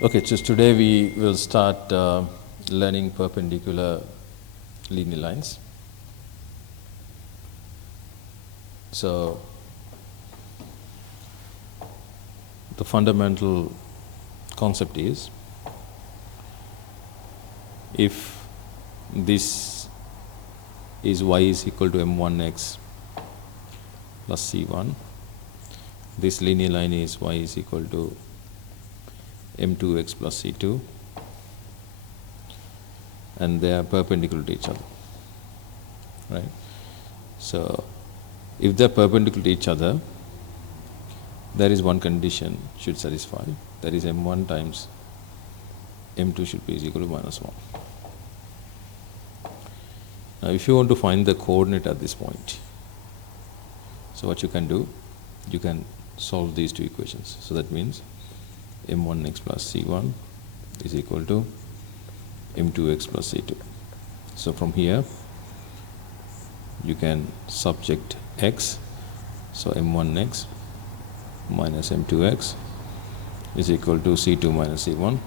Okay, just today we will start learning perpendicular linear lines. So the fundamental concept is, if this is y is equal to m1x plus c1, this linear line is y is equal to m2x plus c2, and they are perpendicular to each other, right? So if they are perpendicular to each other, there is one condition should satisfy, that is m1 times m2 should be is equal to minus 1. Now if you want to find the coordinate at this point, so what you can do, you can solve these two equations. So that means m1x plus c1 is equal to m2x plus c2. So from here you can subject x, so m1x minus m2x is equal to c2 minus c1.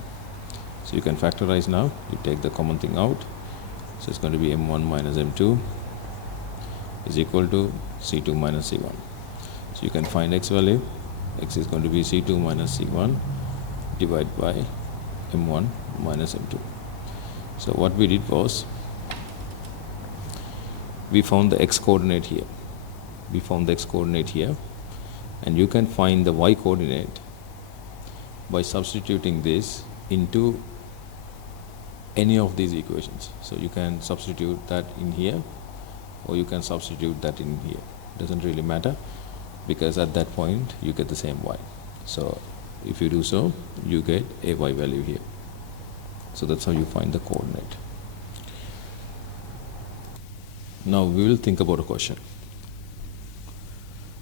So you can factorize now, you take the common thing out, so it's going to be m1 minus m2 is equal to c2 minus c1. So you can find x value, x is going to be c2 minus c1 divided by m1 minus m2. So what we did was, we found the x coordinate here, and you can find the y coordinate by substituting this into any of these equations. So you can substitute that in here, or you can substitute that in here, doesn't really matter, because at that point you get the same y. So if you do so, you get a y value here. So that's how you find the coordinate. Now we will think about a question.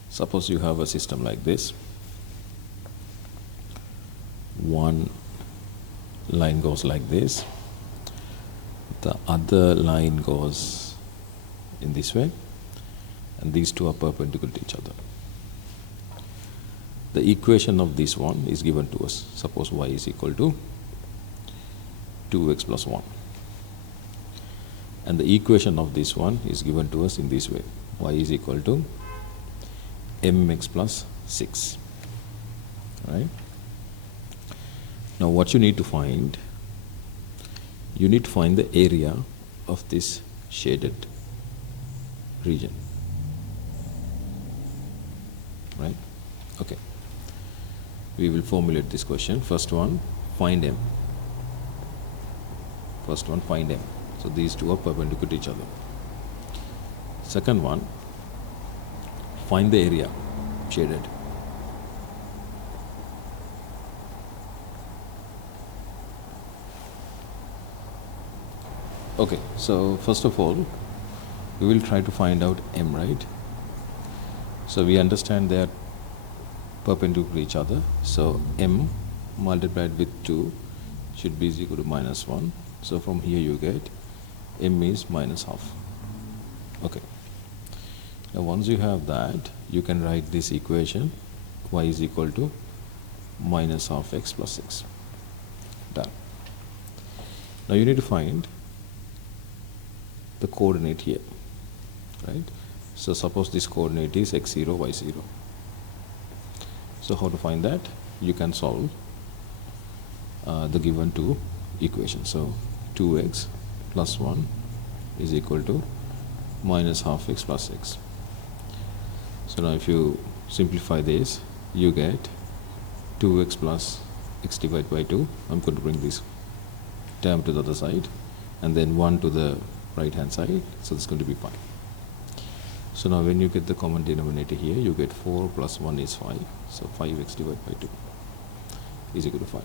Suppose you have a system like this. One line goes like this, the other line goes in this way, and these two are perpendicular to each other. The equation of this one is given to us. Suppose y is equal to 2x plus 1. And the equation of this one is given to us in this way. Y is equal to mx plus 6. Right? Now what you need to find, you need to find the area of this shaded region. Right? Okay. We will formulate this question. First one, find m. So these two are perpendicular to each other. Second one, find the area shaded. Okay, so first of all, we will try to find out m, right? So we understand they are perpendicular to each other. So m multiplied with 2 should be equal to minus 1. So from here you get m is minus half. Okay. Now once you have that, you can write this equation, y is equal to minus half x plus 6. Done. Now you need to find the coordinate here, right? So suppose this coordinate is x0, y0. So how to find that? You can solve the given two equations. So 2x plus 1 is equal to minus half x plus 6. So now if you simplify this, you get 2x plus x divided by 2. I'm going to bring this term to the other side, and then 1 to the right hand side, so it's going to be 5. So now when you get the common denominator here, you get 4 plus 1 is 5, so 5x divided by 2 is equal to 5.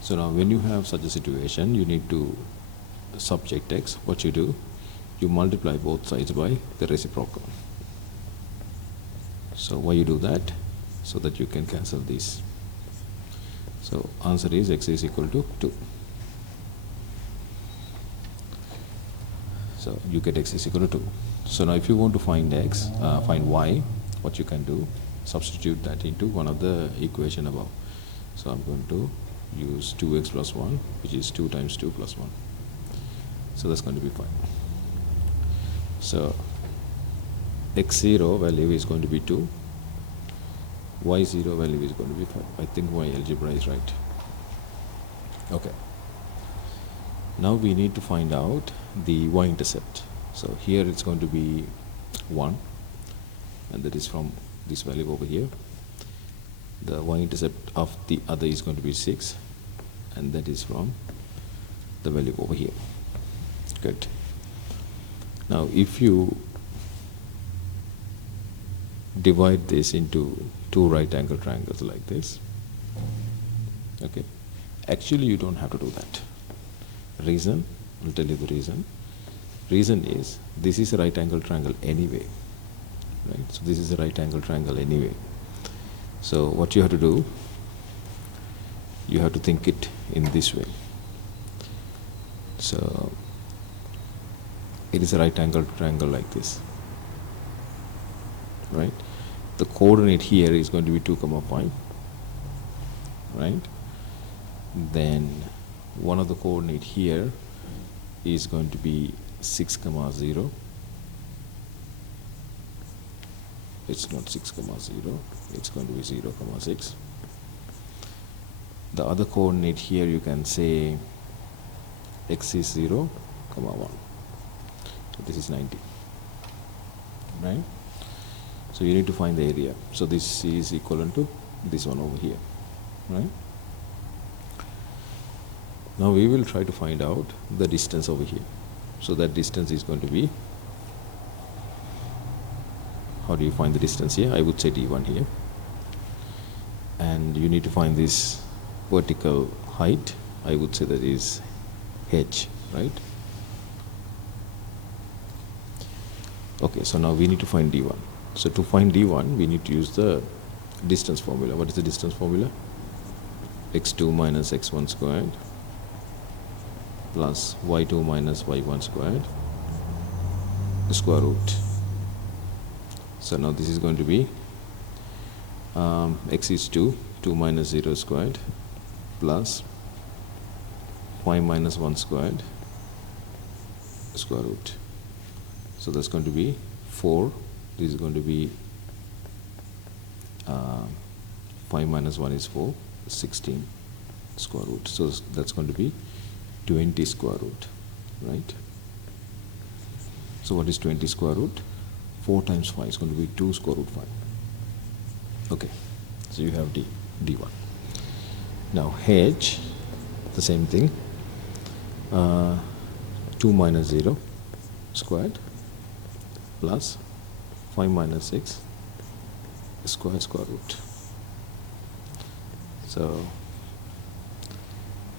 So now when you have such a situation, you need to subject x. What you do, you multiply both sides by the reciprocal. So why you do that? So that you can cancel these. So answer is x is equal to 2. So you get x is equal to 2. So now if you want to find x, find y, what you can do, substitute that into one of the equation above. So I'm going to use 2x plus 1, which is 2 times 2 plus 1. So that's going to be fine. So x0 value is going to be 2, y0 value is going to be 5. I think my algebra is right. Okay. Now we need to find out the y-intercept. So here it's going to be 1, and that is from this value over here. The y-intercept of the other is going to be 6, and that is from the value over here. Good. Now if you divide this into two right angle triangles like this, okay, actually you don't have to do that. Reason, I'll tell you the reason. Reason is, this is a right angle triangle anyway, right? So this is a right angle triangle anyway. So what you have to do, you have to think it in this way. So it is a right angle triangle like this, right? The coordinate here is going to be 2, 5, right? Then one of the coordinate here is going to be 6, 0. It's not 6, 0. It's going to be 0, 6. The other coordinate here, you can say x is 0, 1. So this is 90, right? So you need to find the area. So this is equivalent to this one over here, right? Now we will try to find out the distance over here. So that distance is going to be, how do you find the distance here? I would say d1 here. And you need to find this vertical height. I would say that is h, right? Okay, so now we need to find d1. So to find d1, we need to use the distance formula. What is the distance formula? x2 minus x1 squared plus y2 minus y1 squared square root. So now this is going to be x is 2, 2 minus 0 squared plus 5 minus 1 squared square root. So that's going to be 4. This is going to be 5 minus 1 is 4, 16 square root. So that's going to be 20 square root, right? So what is 20 square root? 4 times 5 is going to be 2 square root 5. Okay, so you have d1. Now h, the same thing, 2 minus 0 squared plus 5 minus 6 square root. So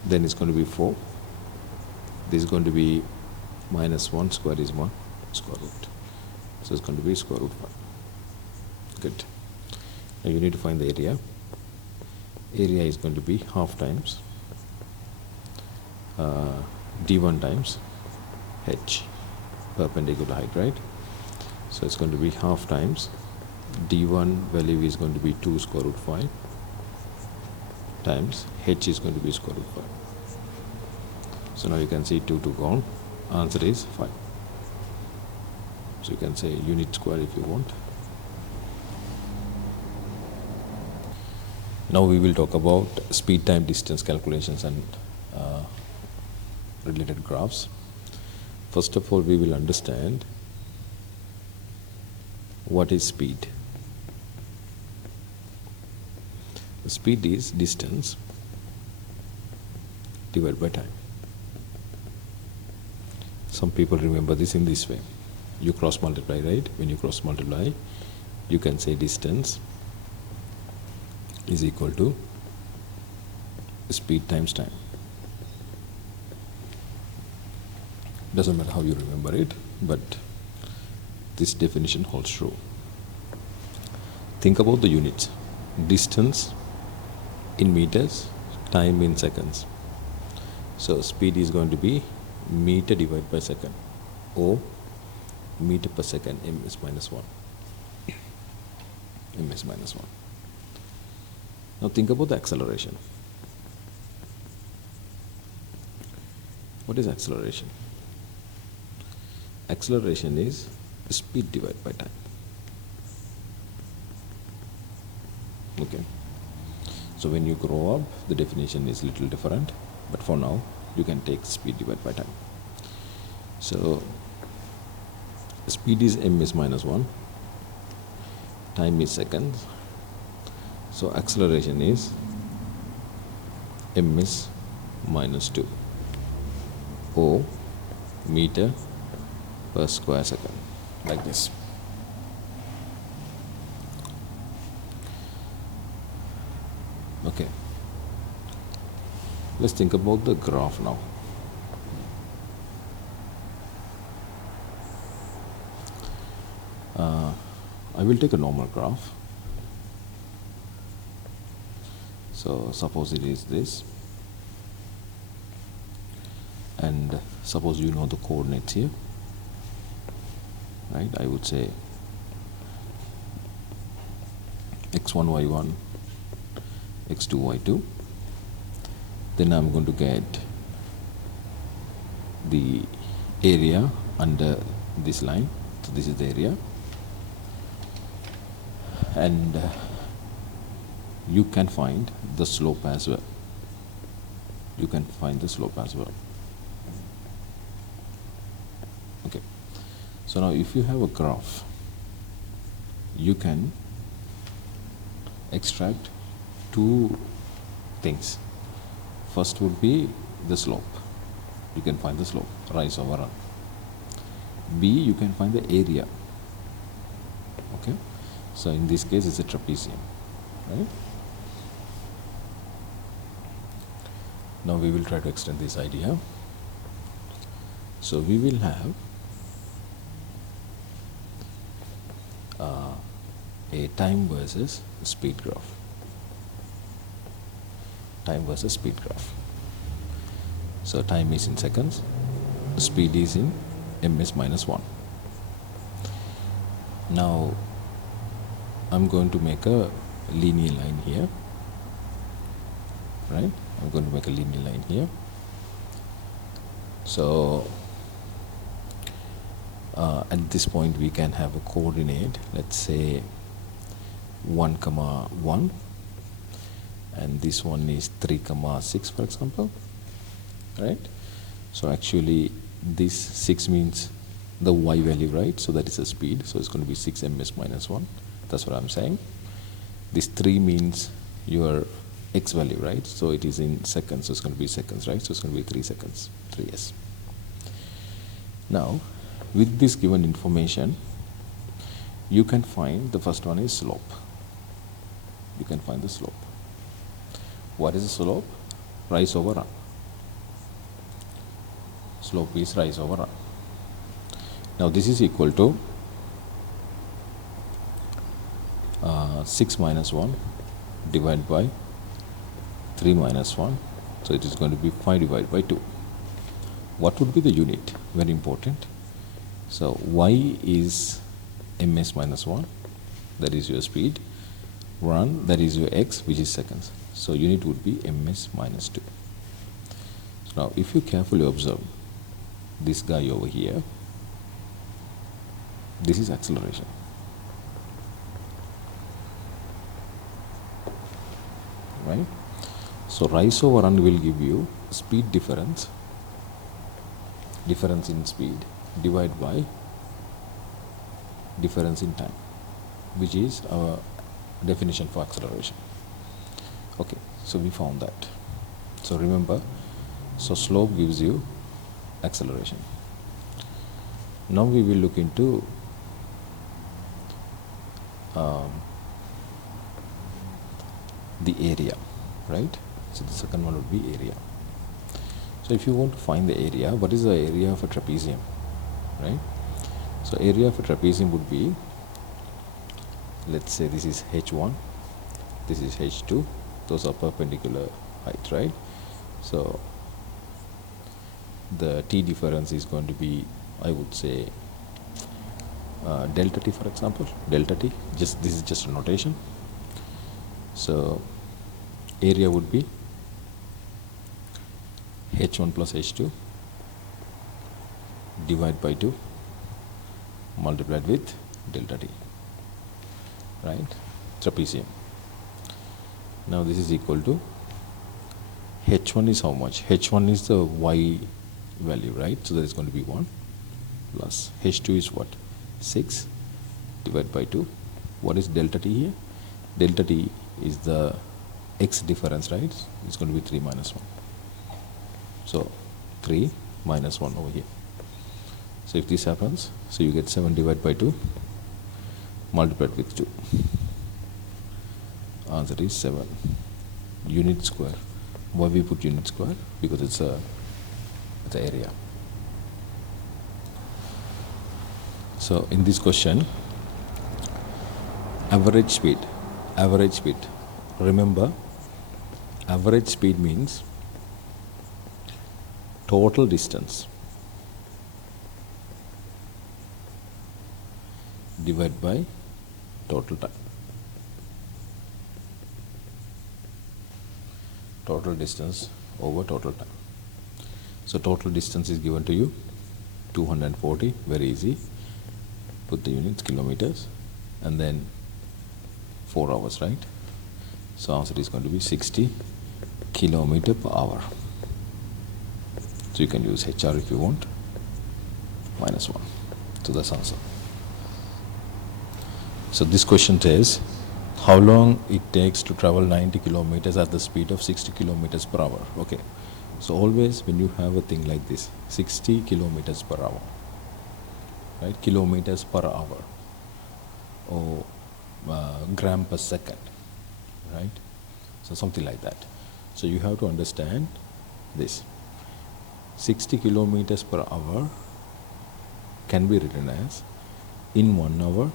then it's going to be 4. This is going to be minus 1 square is 1 square root. So it's going to be square root 5. Good. Now you need to find the area. Area is going to be half times d1 times h, perpendicular height, right? So it's going to be half times d1 value is going to be 2 square root 5 times h is going to be square root 5. So now you can see 2 gone. Answer is 5. So you can say unit square if you want. Now we will talk about speed time distance calculations and related graphs. First of all, we will understand what is speed. The speed is distance divided by time. Some people remember this in this way. You cross multiply, right? When you cross multiply, you can say distance is equal to speed times time. Doesn't matter how you remember it, but this definition holds true. Think about the units. Distance in meters, time in seconds. So speed is going to be meter divided by second, or meter per second, m is minus 1. m is minus 1. Now think about the acceleration. What is acceleration? Acceleration is speed divided by time. Okay. So when you grow up, the definition is little different, but for now, you can take speed divided by time. So speed is ms minus 1, time is seconds, so acceleration is ms minus 2, o meter per square second, like this. Okay, let's think about the graph now. I will take a normal graph. So suppose it is this, and suppose you know the coordinates here, right? I would say x1, y1, x2, y2. Then I'm going to get the area under this line. So this is the area, and you can find the slope as well. You can find the slope as well. Okay. So now if you have a graph, you can extract two things. First would be the slope. You can find the slope, rise over run. B, you can find the area. Okay. So in this case, it's a trapezium, right? Now we will try to extend this idea. So we will have a time versus speed graph. Time versus speed graph. So time is in seconds, speed is in ms minus 1. Now I'm going to make a linear line here, right? I'm going to make a linear line here. So at this point we can have a coordinate, let's say 1, 1, and this one is 3, 6, for example, right? So actually this 6 means the y value, right? So that is a speed, so it's going to be 6 ms minus 1. That's what I'm saying. This 3 means your x value, right? So it is in seconds, so it's going to be seconds, right? So it's going to be 3 seconds, 3s. Now, with this given information, you can find the first one is slope. You can find the slope. What is the slope? Rise over run. Slope is rise over run. Now this is equal to 6 minus 1 divided by 3 minus 1. So it is going to be 5 divided by 2. What would be the unit? Very important. So y is ms minus 1. That is your speed. Run, that is your x, which is seconds. So unit would be ms minus 2. So now if you carefully observe this guy over here, this is acceleration. Right? So rise over run will give you speed difference in speed divided by difference in time, which is our definition for acceleration. Okay, so we found that. So remember, so slope gives you acceleration. Now we will look into the area, right? So the second one would be area. So if you want to find the area, what is the area of a trapezium, right? So area of a trapezium would be, let's say this is h1, this is h2, those are perpendicular height, right? So the t difference is going to be, I would say, delta t, for example, delta t. This is just a notation. So area would be h1 plus h2 divide by 2 multiplied with delta t, right? Trapezium. Now this is equal to h1 is how much? h1 is the y value, right? So that is going to be 1 plus h2 is what? 6 divided by 2. What is delta t here? Delta t is the x difference, right? It's going to be 3 minus 1. So 3 minus 1 over here. So if this happens, so you get 7 divided by 2 multiplied with 2. Answer is 7 unit square. Why we put unit square? Because it's the area. So in this question, average speed. Remember, average speed means total distance divided by total time. Total distance over total time. So total distance is given to you 240, very easy. Put the units, kilometers, and then 4 hours, right? So answer is going to be 60 kilometer per hour. So you can use HR if you want, minus 1. So that's answer. So this question says, how long it takes to travel 90 kilometers at the speed of 60 kilometers per hour. Okay, so always when you have a thing like this, 60 kilometers per hour, right? Kilometers per hour, or gram per second, right? So something like that. So you have to understand this. 60 kilometers per hour can be written as, in 1 hour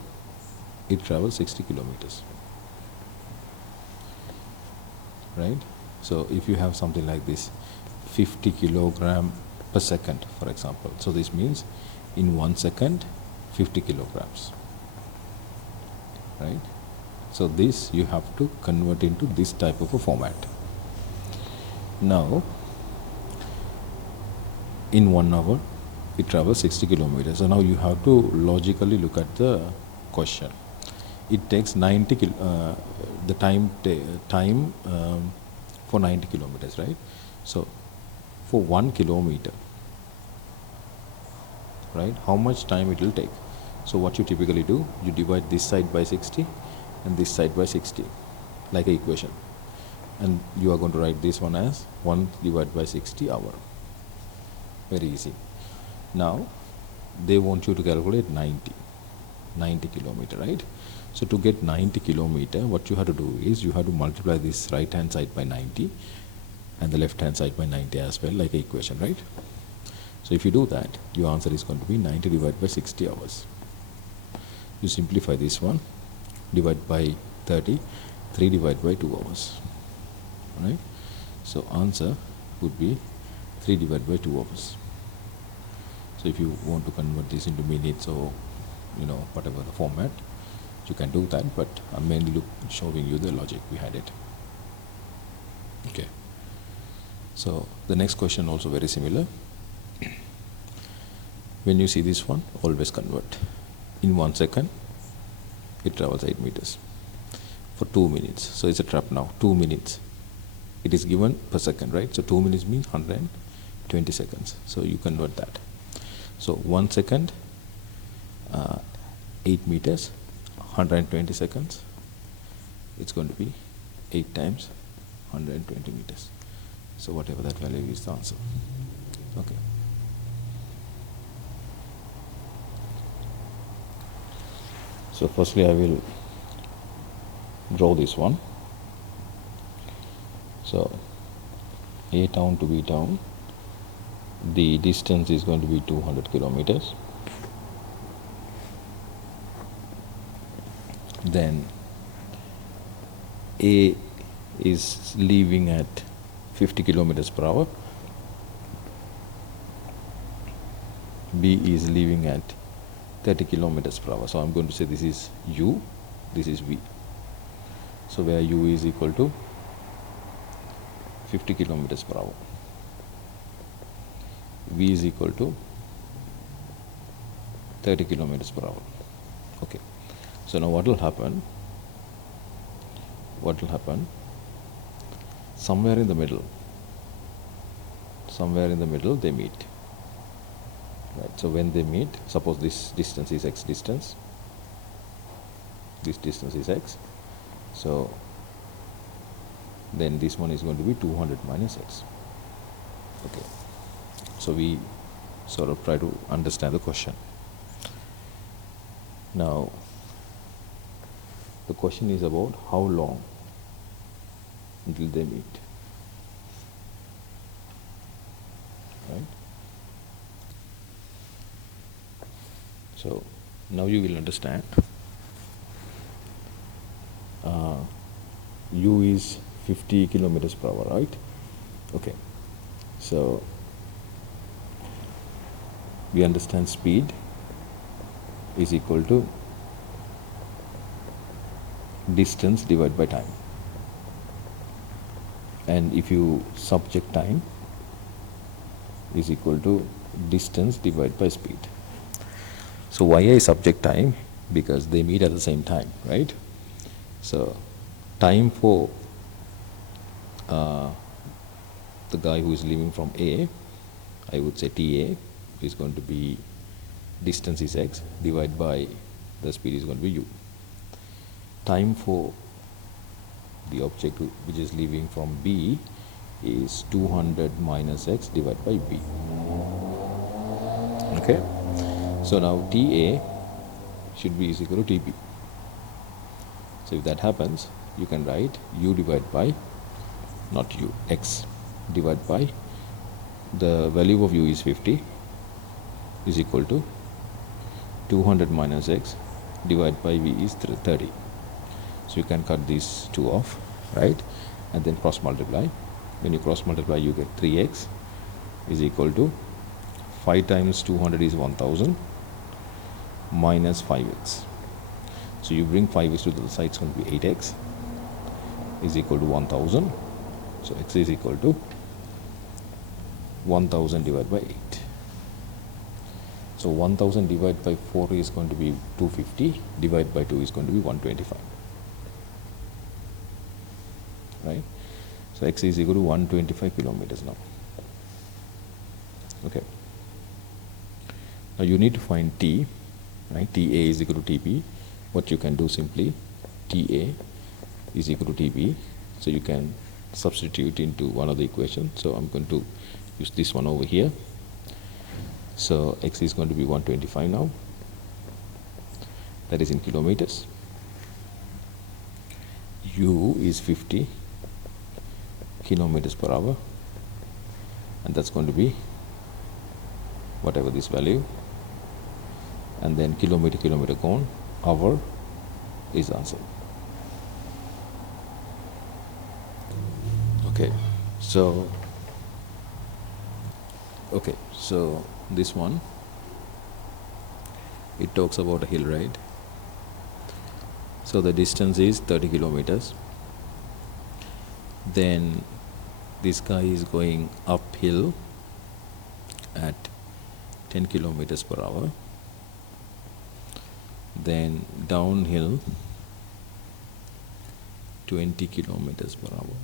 it travels 60 kilometers, right? So if you have something like this, 50 kilogram per second, for example, so this means in 1 second 50 kilograms, right? So this you have to convert into this type of a format. Now in 1 hour it travels 60 kilometers. So now you have to logically look at the question. It takes 90 the time for 90 kilometers, right? So for 1 kilometer, right, how much time it will take? So what you typically do, you divide this side by 60 and this side by 60, like an equation, and you are going to write this one as 1 divided by 60 hour. Very easy. Now they want you to calculate 90 kilometer, right? So to get 90 kilometer, what you have to do is you have to multiply this right hand side by 90 and the left hand side by 90 as well, like an equation, right? So if you do that, your answer is going to be 90 divided by 60 hours. You simplify this one, divide by 30, 3 divided by 2 hours, right? So answer would be 3 divided by 2 hours. So if you want to convert this into minutes or whatever the format, you can do that, but I'm mainly showing you the logic behind it. Okay. So the next question also very similar. When you see this one, always convert. In 1 second, it travels 8 meters for 2 minutes. So it's a trap now, 2 minutes. It is given per second, right? So 2 minutes means 120 seconds. So you convert that. So 1 second, 8 meters, 120 seconds. It's going to be 8 times 120 meters. So whatever that value is, the answer. Okay. So firstly I will draw this one. So A town to B town, the distance is going to be 200 kilometers. Then A is leaving at 50 kilometers per hour. B is leaving at 30 kilometers per hour. So I'm going to say this is U, this is V. So where U is equal to 50 kilometers per hour. V is equal to 30 kilometers per hour. Okay, so now what will happen? Somewhere in the middle they meet, right? So when they meet, suppose this distance is x distance, this distance is x, so then this one is going to be 200 minus x. Okay, so we sort of try to understand the question. Now the question is about how long until they meet, right? So now you will understand. U is 50 kilometers per hour, right? Okay, so we understand speed is equal to distance divided by time, and if you subject time is equal to distance divided by speed. So why I subject time? Because they meet at the same time, right? So time for the guy who is leaving from A, I would say TA, is going to be distance is x divided by the speed is going to be u. Time for the object which is leaving from B is 200 minus x divided by B. Okay, so now TA should be is equal to TB. So if that happens, you can write u divided by, not u, x divided by the value of u is 50 is equal to 200 minus x divided by v is 30. So you can cut these two off, right? And then cross multiply. When you cross multiply, you get 3x is equal to 5 times 200 is 1000 minus 5x. So you bring 5x to the other side, it's going to be 8x is equal to 1000. So x is equal to 1000 divided by 8. So 1000 divided by 4 is going to be 250, divided by 2 is going to be 125. Right? So x is equal to 125 kilometers now. Okay. Now you need to find t, right? TA is equal to TP. What you can do simply, TA is equal to TP. So you can substitute into one of the equations. So I'm going to use this one over here. So x is going to be 125 now. That is in kilometers. U is 50 kilometers per hour, and that's going to be whatever this value, and then kilometer gone, hour is answer. Okay, so this one, it talks about a hill ride. So the distance is 30 kilometers. Then this guy is going uphill at 10 kilometers per hour. Then downhill 20 kilometers per hour,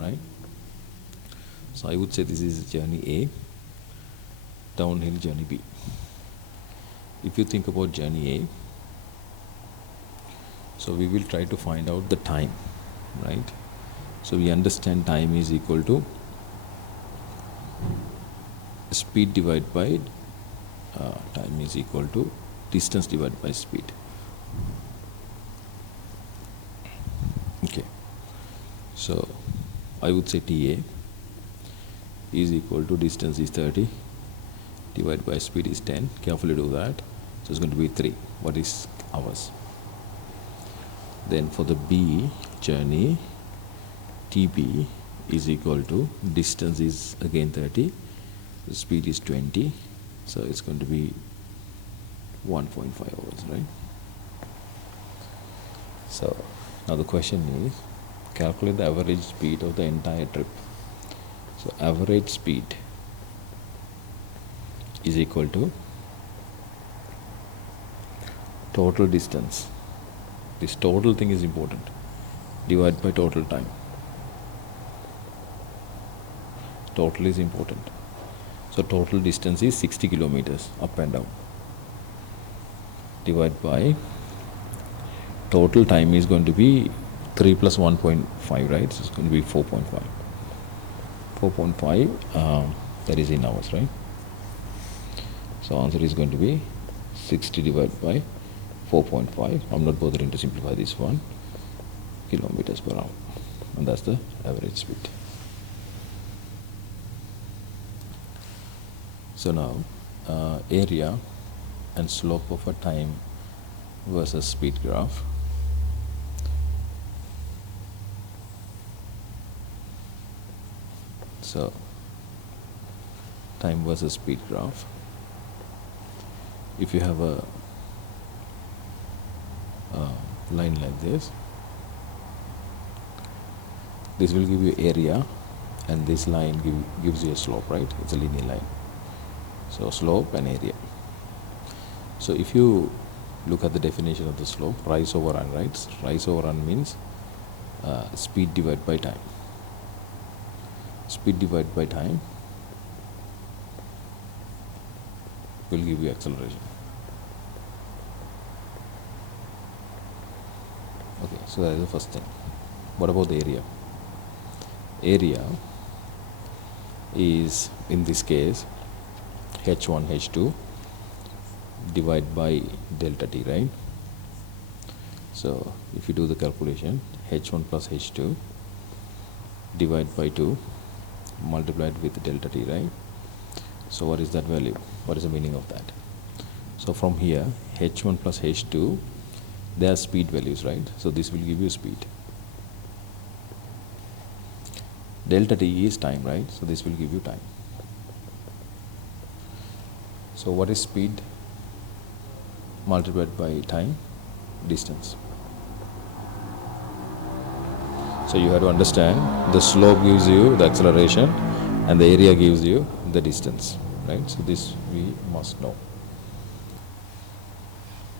right? So I would say this is journey A, downhill journey B. If you think about journey A, so we will try to find out the time, right? So we understand time is equal to speed divided by time is equal to distance divided by speed. Okay, so I would say TA is equal to distance is 30 divided by speed is 10. Carefully do that. So it's going to be 3. What is hours? Then for the B journey, TB is equal to distance is again 30, the speed is 20, so it's going to be 1.5 hours, right? So now the question is, calculate the average speed of the entire trip. So average speed is equal to total distance, this total thing is important, divide by total time. Total is important. So total distance is 60 kilometers up and down. Divide by total time is going to be 3 plus 1.5, right? So it's going to be 4.5. 4.5, that is in hours, right? So answer is going to be 60 divided by 4.5. I'm not bothering to simplify this one. Kilometers per hour. And that's the average speed. So now, area and slope of a time versus speed graph. So, time versus speed graph. If you have a line like this will give you area, and this line gives you a slope, right? It's a linear line. So slope and area. So if you look at the definition of the slope, rise over run, right? Rise over run means speed divided by time. Speed divided by time will give you acceleration. Okay, so that is the first thing. What about the area? Area is, in this case, h1, h2 divided by delta t, right? So if you do the calculation, h1 plus h2 divided by 2 multiplied with delta t, right? So what is that value? What is the meaning of that? So from here, h1 plus h2, they are speed values, right? So this will give you speed. Delta t is time, right? So this will give you time. So what is speed multiplied by time? Distance. So you have to understand, the slope gives you the acceleration and the area gives you the distance, right? So this we must know.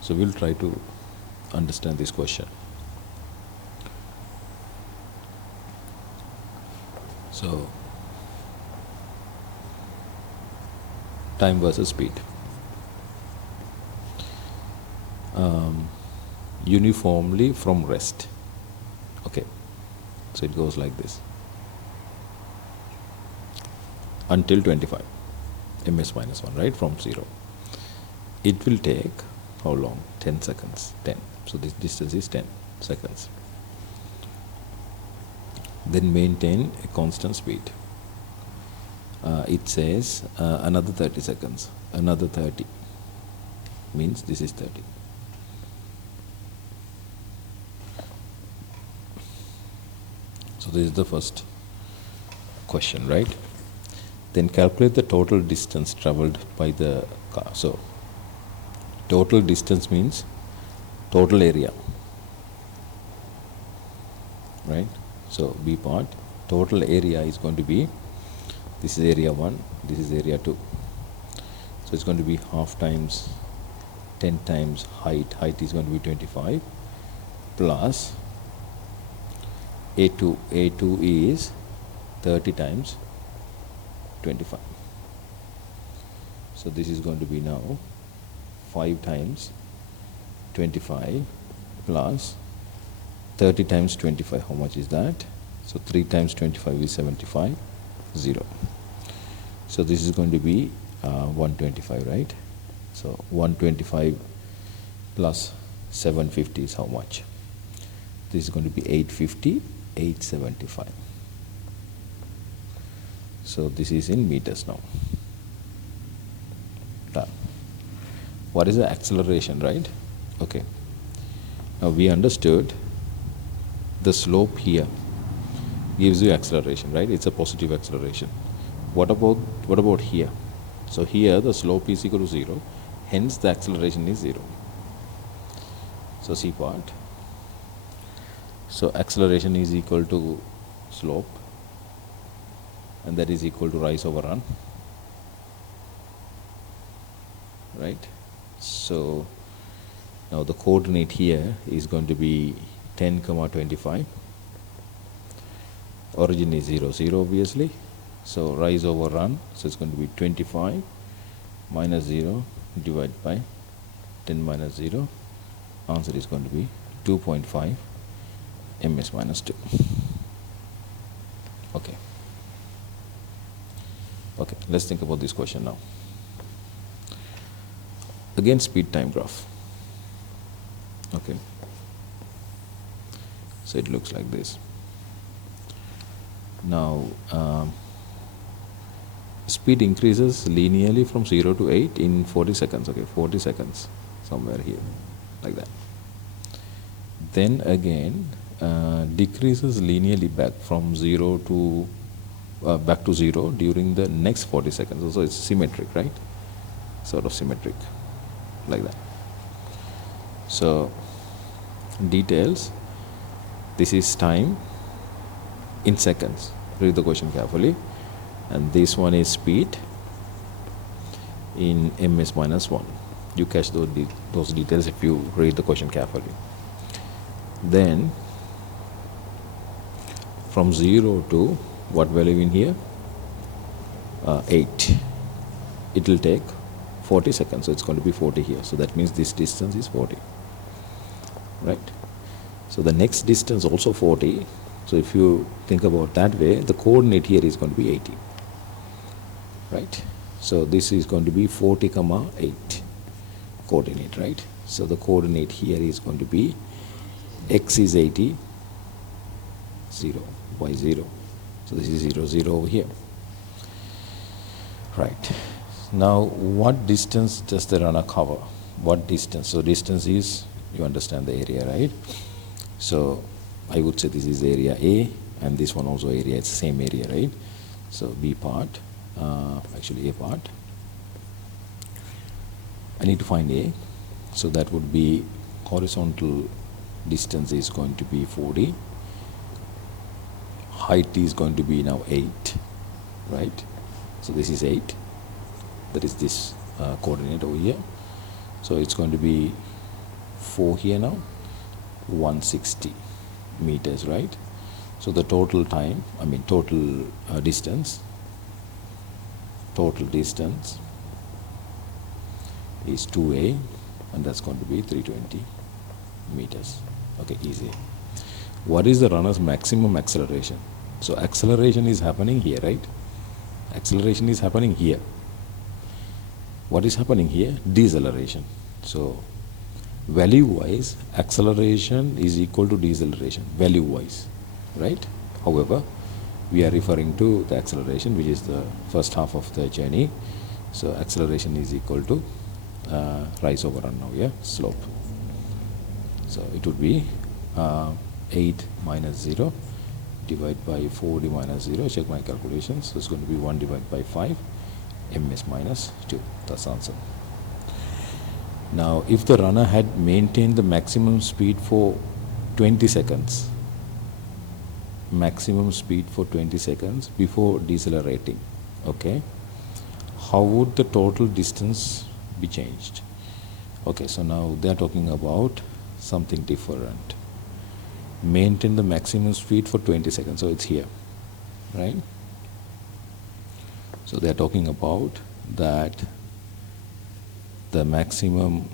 So we'll try to understand this question. So time versus speed. Uniformly from rest. Okay, so it goes like this. Until 25, ms minus 1, right, from 0. It will take how long? 10 seconds, 10. So this distance is 10 seconds. Then maintain a constant speed. It says another 30 seconds, another 30, means this is 30. So this is the first question, right? Then calculate the total distance traveled by the car. So total distance means total area, right? So B part, total area is going to be, this is area 1, this is area 2. So it's going to be half times 10 times height. Height is going to be 25 plus A2. A2 is 30 times 25. So this is going to be now 5 times 25 plus 30 times 25. How much is that? So 3 times 25 is 75, 0. So this is going to be 125, right? So 125 plus 750 is how much? This is going to be 850, 875. So this is in meters now. Done. What is the acceleration, right? Okay. Now we understood the slope here gives you acceleration, right? It's a positive acceleration. What about here? So here the slope is equal to 0, hence the acceleration is 0. So C part. So acceleration is equal to slope, and that is equal to rise over run, right? So Now the coordinate here is going to be 10, 25. Origin is 0, 0 obviously. So rise over run, so it's going to be 25 minus 0 divided by 10 minus 0. Answer is going to be 2.5 ms minus 2. Okay. Okay, let's think about this question now. Again, speed time graph. Okay. So it looks like this. Now, speed increases linearly from 0 to 8 in 40 seconds. Okay, 40 seconds, somewhere here, like that. Then again, decreases linearly back from 0 to back to 0 during the next 40 seconds. So it's symmetric, right? Sort of symmetric, like that. So details, this is time in seconds. Read the question carefully. And this one is speed in ms minus 1. You catch those details if you read the question carefully. Then from 0 to what value in here? 8. It will take 40 seconds, so it's going to be 40 here. So that means this distance is 40, right? So the next distance also 40. So if you think about that way, the coordinate here is going to be 80, right? So this is going to be 40, 8 coordinate, right? So the coordinate here is going to be x is 80, 0, y 0. So this is 0, 0 over here, right? Now, what distance does the runner cover? What distance? So distance is, you understand the area, right? So I would say this is area A, and this one also area, it's the same area, right? So B part, actually A part. I need to find A. So that would be horizontal distance is going to be 40. Height is going to be now 8, right? So this is 8. That is this coordinate over here. So it's going to be 4 here now, 160 meters, right? So the total time, total distance is 2a, and that's going to be 320 meters. Okay, easy. What is the runner's maximum acceleration? So acceleration is happening here, right? Acceleration is happening here. What is happening here? Deceleration. So value wise, acceleration is equal to deceleration, value wise, right? However, we are referring to the acceleration, which is the first half of the journey. So acceleration is equal to rise over run now, yeah, slope. So it would be 8 minus 0 divided by 4d minus 0. Check my calculations. So it's going to be 1 divided by 5 ms minus 2. That's the answer. Now, if the runner had maintained the maximum speed for 20 seconds, before decelerating, okay, how would the total distance be changed? Okay, so now they are talking about something different. Maintain the maximum speed for 20 seconds. So it's here, right? So they are talking about that the maximum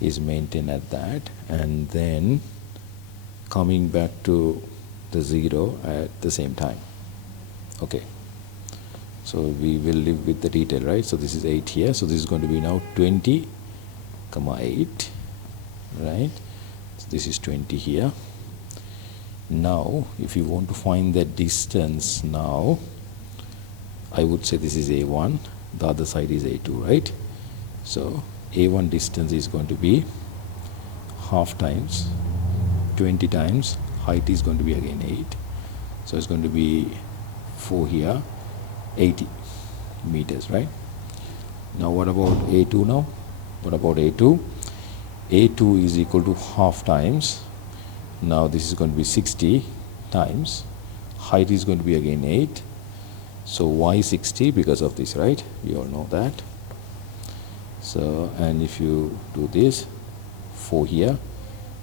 is maintained at that, and then coming back to the 0 at the same time. Okay. So we will live with the detail, right? So this is 8 here. So this is going to be now 20, 8, right? So this is 20 here. Now, if you want to find the distance now, I would say this is A1, the other side is A2, right? So A1 distance is going to be half times 20 times height is going to be again 8. So it's going to be 4 here, 80 meters, right? Now what about A2 now? What about A2? A2 is equal to half times. Now this is going to be 60 times. Height is going to be again 8. So why 60? Because of this, right? We all know that. So, and if you do this 4 here,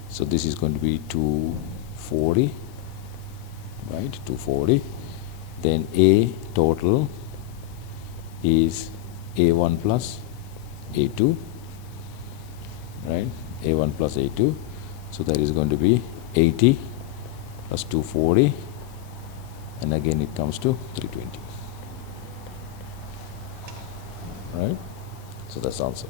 so this is going to be 240, right? 240. Then A total is A1 plus A2, right? A1 plus A2. So that is going to be 80 plus 240, and again it comes to 320, right? So that's the answer.